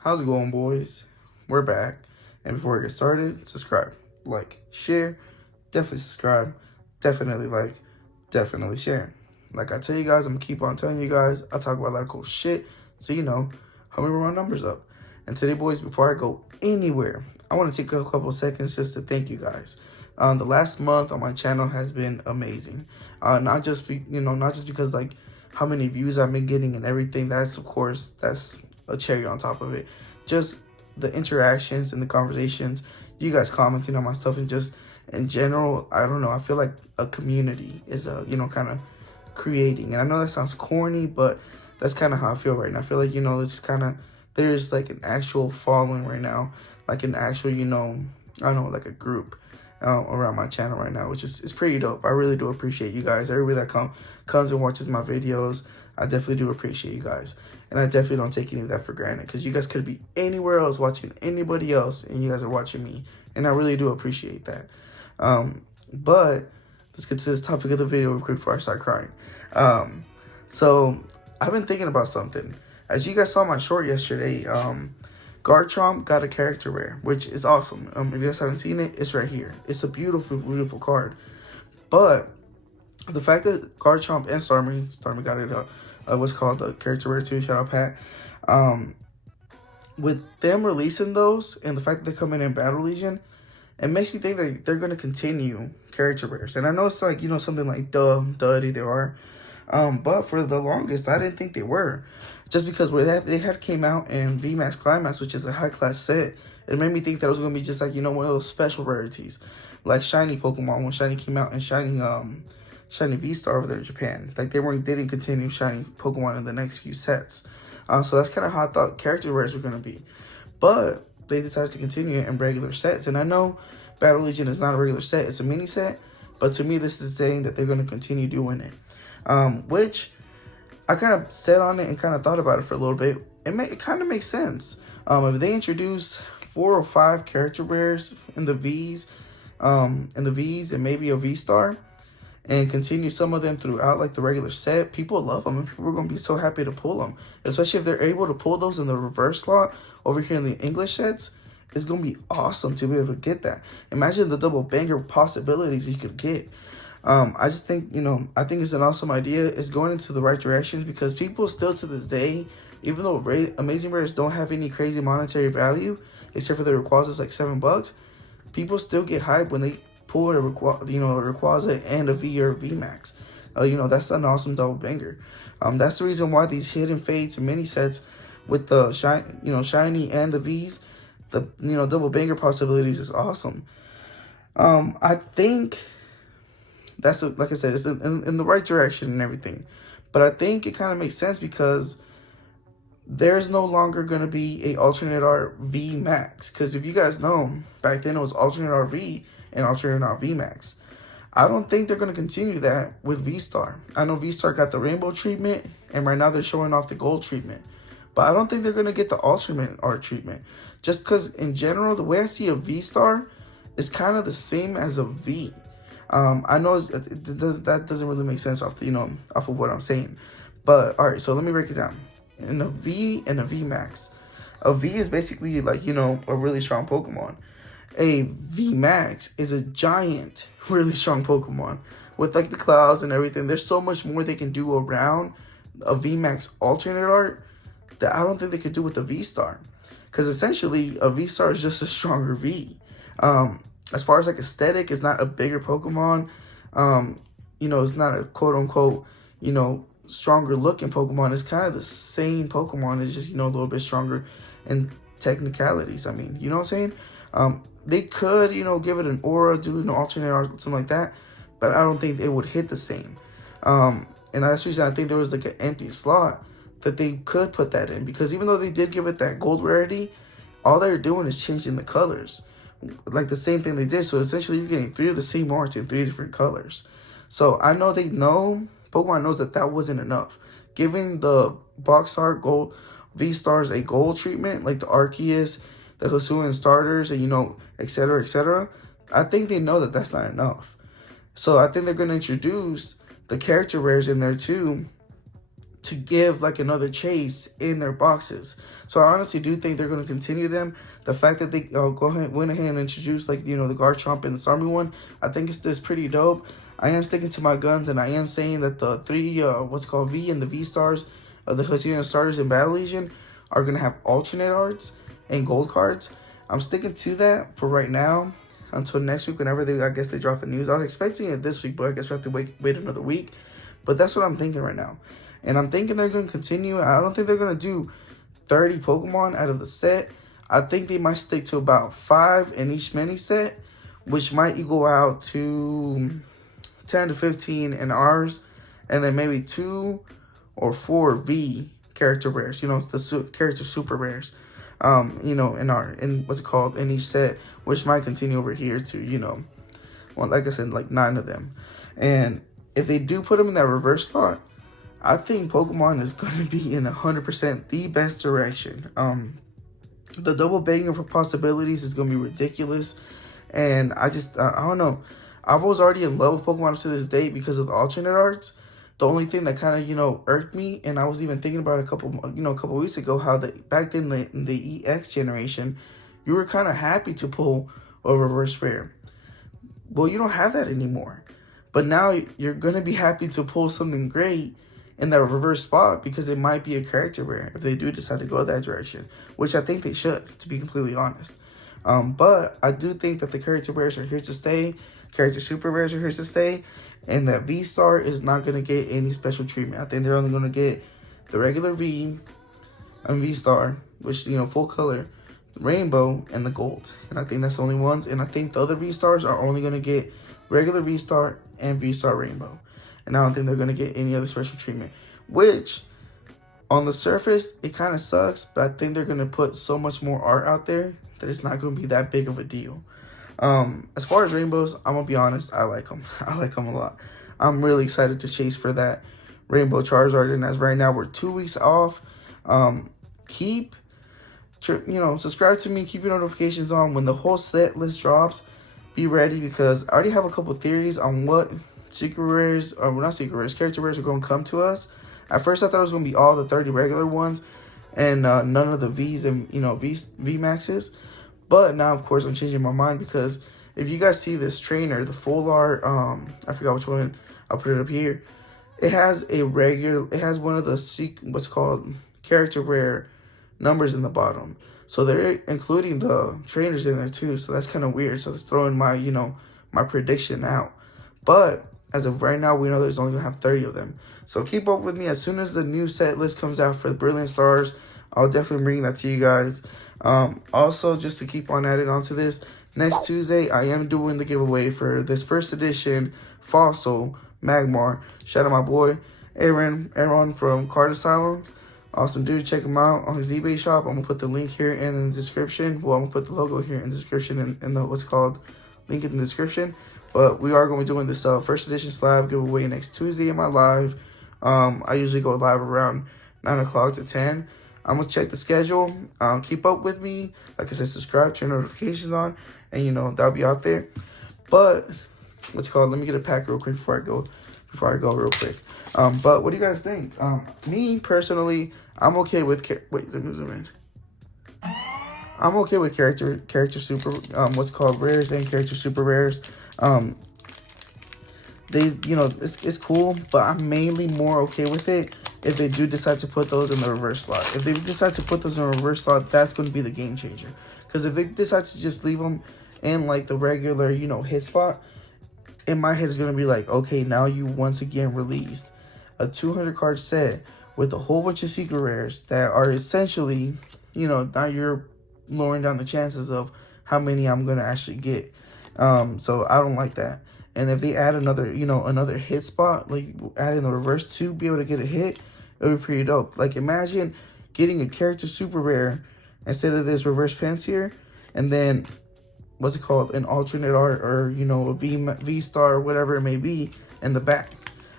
How's it going, boys? We're back. And before we get started, subscribe, like, share, definitely subscribe, definitely like, definitely share. Like I tell you guys, I'm gonna keep on telling you guys, I talk about a lot of cool shit, so you know, help me run my numbers up. And today, boys, before I go anywhere, I want to take a couple seconds just to thank you guys. The last month on my channel has been amazing. Not just because like how many views I've been getting and everything. That's a cherry on top of it. Just the interactions and the conversations, you guys commenting on my stuff, and just in general, I don't know. I feel like a community is kind of creating. And I know that sounds corny, but that's kind of how I feel right now. I feel like it's kind of there's like an actual following right now, like an actual I don't know, like a group around my channel right now, which is pretty dope. I really do appreciate you guys. Everybody that comes and watches my videos, I definitely do appreciate you guys. And I definitely don't take any of that for granted, because you guys could be anywhere else watching anybody else, and you guys are watching me. And I really do appreciate that. But let's get to this topic of the video real quick before I start crying. So I've been thinking about something. As you guys saw my short yesterday, Garchomp got a character rare, which is awesome. If you guys haven't seen it, it's right here. It's a beautiful, beautiful card. But the fact that Garchomp and Starmie got it what's called the character rare too, shout out Pat. With them releasing those and the fact that they're coming in Battle Legion, it makes me think that they're going to continue character rares. And I know it's like, something like duddy they are. But for the longest, I didn't think they were. Just because they had came out in VMAX Climax, which is a high class set, it made me think that it was going to be just like, one of those special rarities. Like Shiny Pokemon, when Shiny came out, and Shiny vstar over there in Japan. Like they didn't continue Shiny Pokemon in the next few sets. So that's kind of how I thought character rares were going to be. But they decided to continue it in regular sets. And I know Battle Legion is not a regular set, it's a mini set. But to me, this is saying that they're going to continue doing it. Which I kind of sat on it and kind of thought about it for a little bit. It kind of makes sense. If they introduce 4 or 5 character rares in the Vs, and maybe a V-Star, and continue some of them throughout like the regular set, people love them, and people are going to be so happy to pull them. Especially if they're able to pull those in the reverse slot over here in the English sets. It's going to be awesome to be able to get that. Imagine the double banger possibilities you could get. I just think, I think it's an awesome idea. It's going into the right directions, because people still to this day, even though Amazing Rares don't have any crazy monetary value, except for the Rayquaza's like $7, people still get hyped when they pull a Rayquaza and a V or VMAX. That's an awesome double banger. That's the reason why these hidden fates and mini sets with the shiny and the Vs, the double banger possibilities is awesome. I think that's like I said, it's in the right direction and everything. But I think it kind of makes sense, because there's no longer going to be a alternate art V Max. Because if you guys know, back then it was alternate art V and alternate art V Max. I don't think they're going to continue that with V-Star. I know V-Star got the rainbow treatment, and right now they're showing off the gold treatment. But I don't think they're going to get the alternate art treatment. Just because in general, the way I see a V-Star is kind of the same as a V. I know that doesn't really make sense off of what I'm saying. But all right, so let me break it down. In a V and a V Max, a V is basically like a really strong Pokemon. A V Max is a giant, really strong Pokemon with like the clouds and everything. There's so much more they can do around a V Max alternate art that I don't think they could do with a V Star, because essentially a V Star is just a stronger V. As far as like aesthetic, it's not a bigger Pokemon. It's not a quote unquote, stronger looking Pokemon. It's kind of the same Pokemon. It's just, a little bit stronger in technicalities. I mean, you know what I'm saying? They could, give it an aura, do an alternate or something like that, but I don't think it would hit the same. And that's the reason I think there was like an empty slot that they could put that in, because even though they did give it that gold rarity, all they're doing is changing the colors. Like the same thing they did. So essentially you're getting 3 of the same arts in 3 different colors. So I know Pokemon knows that wasn't enough. Giving the box art gold V-Stars a gold treatment, like the Arceus, the Hisuian starters, and etc., etc., I think they know that that's not enough. So I think they're going to introduce the character rares in there too, to give like another chase in their boxes. So I honestly do think they're going to continue them. The fact that they went ahead and introduced like, you know, the Garchomp and the Starmie one, I think it's this pretty dope. I am sticking to my guns, and I am saying that the three V and the V stars of the Hisuian starters in Battle Legion are going to have alternate arts and gold cards. I'm sticking to that for right now until next week, whenever I guess they drop the news. I was expecting it this week, but I guess we have to wait another week. But that's what I'm thinking right now. And I'm thinking they're going to continue. I don't think they're going to do 30 Pokemon out of the set. I think they might stick to about 5 in each mini set, which might equal out to 10 to 15 in ours, and then maybe 2 or 4 V character rares, you know, the character super rares, you know, in what's it called, in each set, which might continue over here to, you know, well, like I said, like 9 of them. And if they do put them in that reverse slot, I think Pokemon is going to be in 100% the best direction. The double banger for possibilities is going to be ridiculous. And I don't know. I was already in love with Pokemon up to this day because of the alternate arts. The only thing that kind of, you know, irked me, and I was even thinking about it a couple weeks ago, how back then in the EX generation, you were kind of happy to pull a reverse rare. Well, you don't have that anymore. But now you're going to be happy to pull something great in that reverse spot, because it might be a character rare if they do decide to go that direction, which I think they should, to be completely honest. But I do think that the character rares are here to stay, character super rares are here to stay, and that V-Star is not going to get any special treatment. I think they're only going to get the regular V and V-Star, which, you know, full color, Rainbow, and the Gold. And I think that's the only ones. And I think the other V-Stars are only going to get regular V-Star and V-Star Rainbow. And I don't think they're going to get any other special treatment, which on the surface, it kind of sucks, but I think they're going to put so much more art out there that it's not going to be that big of a deal. As far as Rainbows, I'm going to be honest, I like them. I like them a lot. I'm really excited to chase for that Rainbow Charizard, and as right now, we're 2 weeks off. Subscribe to me, keep your notifications on. When the whole set list drops, be ready, because I already have a couple theories on what secret rares, or not secret rares, character rares are going to come to us. At first, I thought it was going to be all the 30 regular ones and none of the Vs and, you know, V Maxes. But now, of course, I'm changing my mind, because if you guys see this trainer, the full art, I forgot which one, I'll put it up here. It has one of the what's called character rare numbers in the bottom. So they're including the trainers in there too. So that's kind of weird. So it's throwing my, you know, my prediction out. But as of right now, we know there's only going to have 30 of them. So keep up with me. As soon as the new set list comes out for the Brilliant Stars, I'll definitely bring that to you guys. Also, just to keep on adding on to this, next Tuesday, I am doing the giveaway for this first edition Fossil Magmar. Shout out my boy, Aaron from Card Asylum. Awesome dude. Check him out on his eBay shop. I'm going to put the link here in the description. Well, I'm going to put the logo here in the description and the link in the description. But we are going to be doing this first edition slab giveaway next Tuesday in my live. I usually go live around 9 o'clock to 10. I'm going to check the schedule. Keep up with me. Like I said, subscribe, turn notifications on, and, you know, that'll be out there. But, let me get a pack real quick before I go real quick. But what do you guys think? Me, personally, I'm okay with... zoom in. I'm okay with character super, rares and character super rares. It's cool, but I'm mainly more okay with it if they do decide to put those in the reverse slot. If they decide to put those in the reverse slot, that's going to be the game changer. Because if they decide to just leave them in, like, the regular, you know, hit spot, in my head is going to be like, okay, now you once again released a 200 card set with a whole bunch of secret rares that are essentially, you know, now you're lowering down the chances of how many I'm going to actually get. So I don't like that. And if they add another hit spot, like adding the reverse to be able to get a hit, it would be pretty dope. Like, imagine getting a character super rare instead of this reverse Pensier, and then an alternate art, or, you know, a V star, whatever it may be, in the back.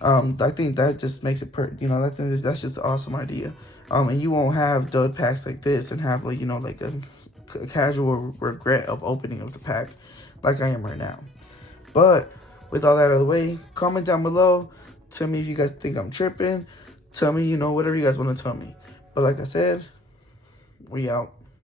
I think that just makes it that's just an awesome idea. And you won't have dud packs like this and have, like, you know, like a casual regret of opening of the pack like I am right now. But with all that out of the way, comment down below. Tell me if you guys think I'm tripping. Tell me, whatever you guys want to tell me. But like I said, we out.